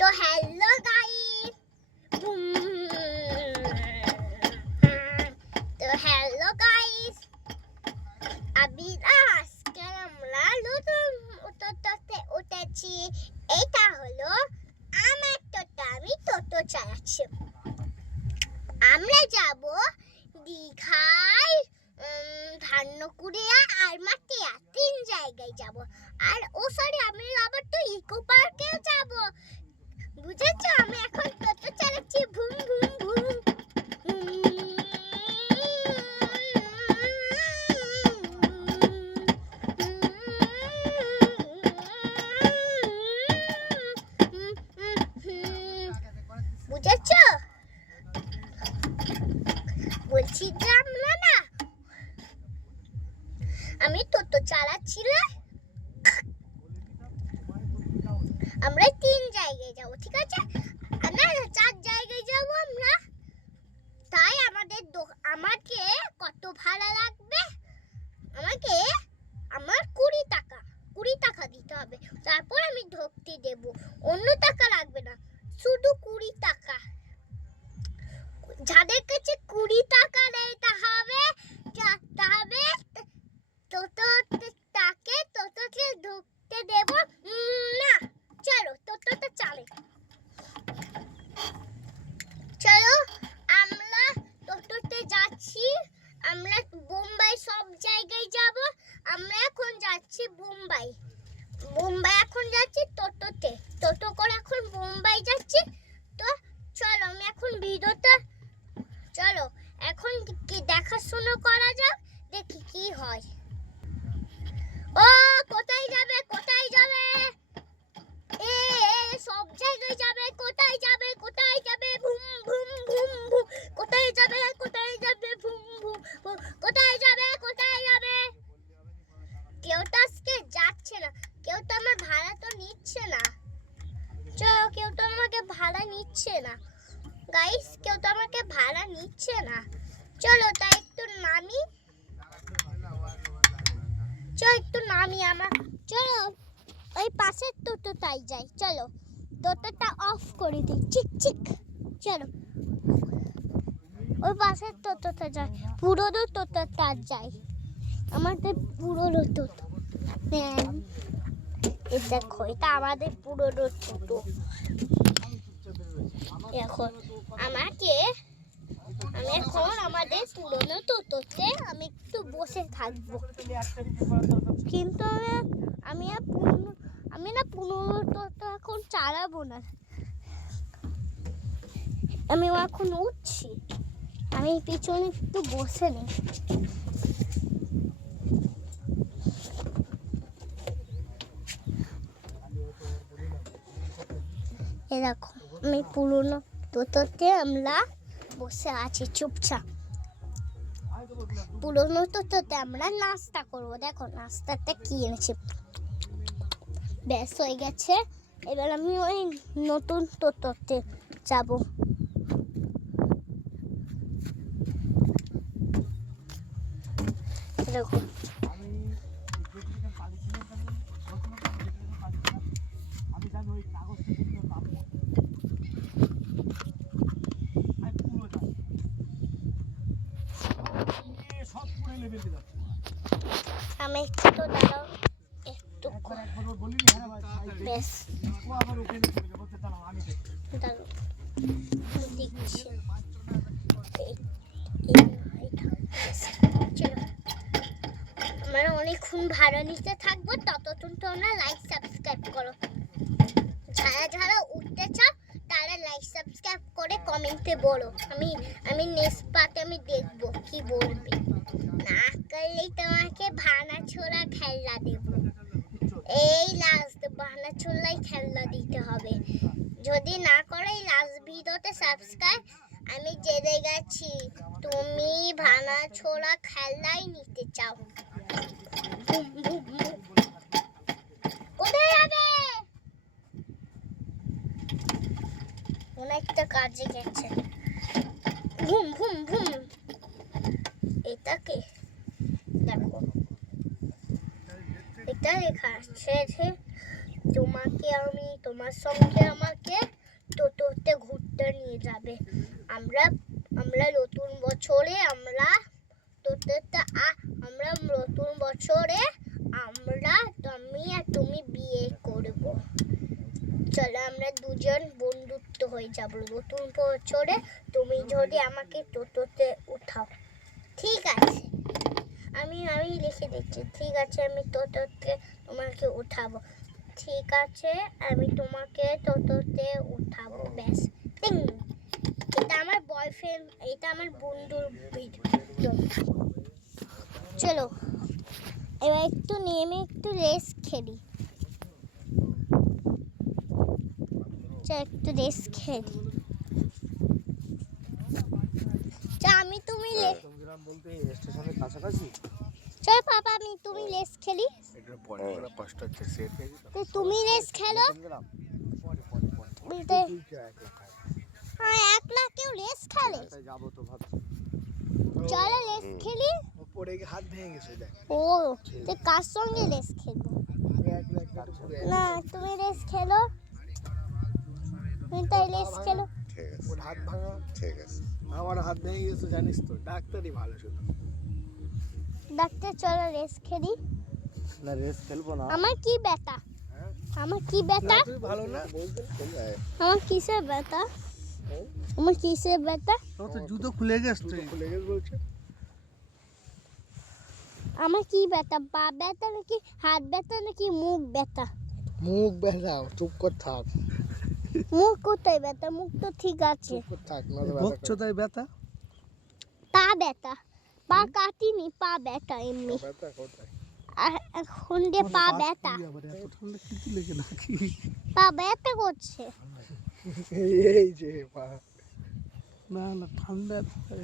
তো hello guys, তো hello guys, আজকে আমরা নতুন টোটোতে উঠেছি। এটা হলো আমার টোটো, আমি টোটো চালাচ্ছি। আমরা যাব দীঘায়, ধান্যকুড়িয়া আর মাটিয়া, 3 জায়গায় যাব। আর সরি, আমি আবার তো ইকো পার্কেও যাব। বুঝেছো? আমি এখন টোটো চালাচ্ছি, ভুম ভুম ভুম। বুঝেছো? বলছি যে আমি টোটো চালাচ্ছিলাম। আমরা 3 জায়গায় যাব, ঠিক আছে? না 4 জায়গায় যাব আমরা। তাই আমাকে কত ভাড়া লাগবে? আমাকে আমার 20 টাকা দিতে হবে। তারপর আমি ঢুকতে দেব, অন্য টাকা লাগবে না, শুধু 20 টাকা। যাদের কাছে 20 টাকা নেই তাহলে টোটোতে ঢুকতে দেব না। চলো টোটোটা চালে। চলো আমরা টোটোতে যাচ্ছি। আমরা বোম্বাই সব জায়গায় যাব। আমরা এখন যাচ্ছি বোম্বাই এখন যাচ্ছি টোটোতে। টোটো করে এখন বোম্বাই যাচ্ছি। তো চলো আমি এখন ভিডিওটা, চলো এখন কি দেখাশোনা করা যাক, দেখি কি হয়। ও কোথায় যাবে? সব জায়গায় যাবে। কোথায় যাবে? ভুম ভুম ভুম ভুম। কোথায় যাবে? ভুম ভুম ভুম। কোথায় যাবে? কেউ তো আজকে যাচ্ছে না। কেউ তো আমার ভাড়া তো নিচ্ছে না। চলো, কেউ তো আমাকে ভাড়া নিচ্ছে না গাইস, কেউ তো আমাকে ভাড়া নিচ্ছে না। চলো তাই একটু নামি। চলো ওই পাশের টোটোটাই যাই। চলো টোটোটা অফ করে দিই, চিক চিক। চলো ওই পাশের টোটোটা যাই, পুরোনো টোটোটা যাই, আমাদের পুরোনো টোটো। দেখো এটা আমাদের পুরোনো টোটো। এখন আমি এখন আমাদের পুরোনো টোটোতে আমি একটু বসে থাকবো। কিন্তু আমি না পুরোনো টোটো এখন চালাবো না। আমি এখন উঠছি, আমি পিছনে একটু বসে নেই। দেখো আমি পুরোনো টোটোতে আমরা বসে আছি চুপচাপ। পুরোনো টোটোতে আমরা নাস্তা করবো। দেখো নাস্তাতে কি এনেছি, ব্যাস হয়ে গেছে। এবার আমি ওই নতুন টোটোতে যাব। দেখো আমি একটু দাঁড়াও, একটু ব্যাস দাঁড়াও দিচ্ছি। চলো আমরা অনেকক্ষণ ভাড়া নিতে থাকবো, ততক্ষণ তোমরা লাইক সাবস্ক্রাইব করো। যারা উঠতে চাও তারা লাইক সাবস্ক্রাইব করে কমেন্টে বলো। আমি নেক্সট পার্টে আমি দেখবো কি বলবে। না করলেই তোমাকে ভাঙাচোরা খেলনা দেব। এই লাস্ট ভাঙাচোরাই খেলনা দিতে হবে। যদি না করো এই লাস্ট ভিডিওতে সাবস্ক্রাইব, আমি জেনে গেছি তুমি ভাঙাচোরা খেলনাই নিতে চাও। কোথায় যাবে? অনেকটা কাজে গেছে। ঘুম ঘুম ঘুম। এটাকে দেখো, এটা লেখা আছে তোমার সঙ্গে আমাকে টোটোতে ঘুরতে নিয়ে যাবে। আমরা নতুন বছরে আমরা নতুন বছরে তুমি আর তুমি বিয়ে করব। চলো আমরা দুজন বন্ধুত্ব হয়ে যাব নতুন বছরে। তুমি যদি আমাকে টোটোতে উঠাও। ঠিক আছে, আমি লিখে দিচ্ছি। ঠিক আছে, আমি টোটোতে তোমাকে উঠাবো। ঠিক আছে, আমি তোমাকে টোটোতে উঠাবো। ব্যাস, টিং। এটা আমার বয়ফ্রেন্ড, এটা আমার বন্ধুর ভিডিও। চলো এবার একটু নেমে একটু রেস খেলি। একটু রেস খেলি। আমি তুমি বলতে স্টেশনের কাছাকাছি। চল পাপা, তুমি রেস খেলি। এটা পরে কষ্ট হচ্ছে সেট পেয়ে তো তুমি রেস খেলো। বলতে একলা কেউ রেস খেলে? যাবো তো ভাবছি। চলো রেস খেলি। পড়ে গিয়ে হাত ভেঙে গেছে দেখ। ও, তো কার সঙ্গে রেস খেলবো? না, তুমি রেস খেলো। তুমি তাই রেস খেলো। ঠিক আছে, ওর হাত ভাঙা। ঠিক আছে, আমার হাত ভেঙে গেছে জানিস তো, ডাক্তারই ভালো শুধু। ডাক্তার, চলো রেস খেলি। না রেস খেলবো না। আমার কি ব্যথা? আমার কি ব্যথা? তুই ভালো না বলতে চলে আয়। আমার কিসের ব্যথা? আমার কিসের ব্যথা? তোর তো জুতো খুলে গেছে। খুলে গেছে বলছে। আমার কি ব্যথা? পা ব্যথা নাকি হাত ব্যথা নাকি মুখ ব্যথা? মুখ ব্যথা। চুপ কর থাক। মুখ কোথায় ব্যথা? মুখ তো ঠিক আছে। চুপ কর থাক না। বকছো তাই ব্যথা। পা ব্যথা। পা কাটিনি, পা ব্যথা এমনি। ব্যথা কোথায়? এখন যে পা ব্যথা। এত ঠান্ডা কি লেগে নাকি? পা ব্যথা করছে। এই যে পা। না না ঠান্ডা।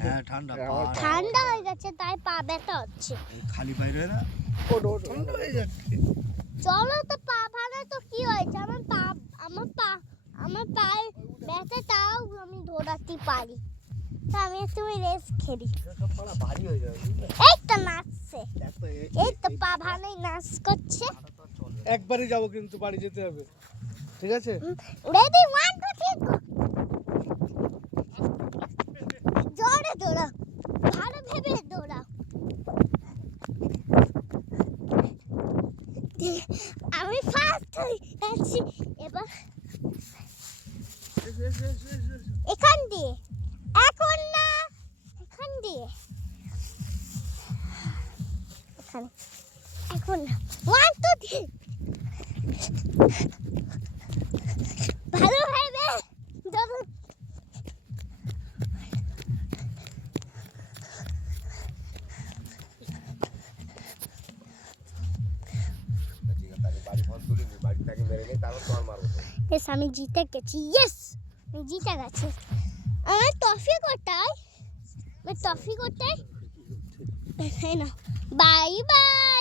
হ্যাঁ ঠান্ডা। ঠান্ডা হয়ে গেছে তাই পা ব্যথা হচ্ছে। খালি বাইরে না। ঠান্ডা হয়ে যাচ্ছে। চলো তো পা ভালো তো কি হয়েছে? আমার পায়ে ব্যথা, তাও আমি দৌড়াতে পারি। তা আমি তুমি রেস খেলি। এই তো নাচছে। এই তো পা ভালোই নাচ করছে। একবারই যাবো কিন্তু বাড়ি যেতে হবে। ঠিক আছে, রেডি 1 2 3 জোরে দৌড়াও, ভালো ভেবে দৌড়াও। আমি ফার্স্ট হই গেছি। এবার এখান দিয়ে, এখন না, এখান দিয়ে, এখানে, এখন না। 1 2 3 ভালো হবে দৌড়। Yes, আমি জিতে গেছি। ইয়েস, আমি জিতে গেছি। আমার টফি কোথায়? Bye bye.